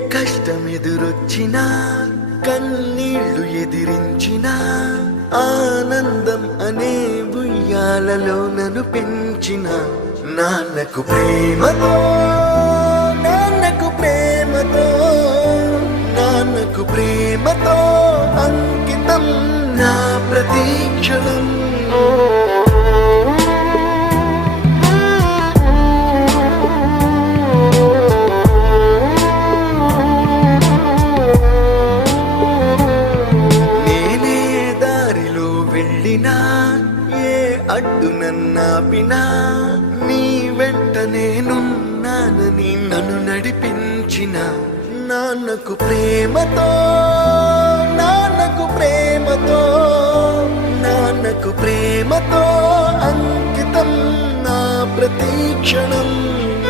కష్టమెదురొచ్చినా కన్నీళ్లు ఎదిరించినా ఆనందం అనే ఉయ్యాలలో నన్ను పెంచిన నాన్నకు ప్రేమతో నాన్నకు ప్రేమతో నాన్నకు ప్రేమతో అంకితం నా ప్రతీక్షణం. ఏ అడ్డు నన్నాపినా నీ వెంట నేనున్నానని నన్ను నడిపించిన నాన్నకు ప్రేమతో నాన్నకు ప్రేమతో నాన్నకు ప్రేమతో అంకితం నా ప్రతీక్షణం.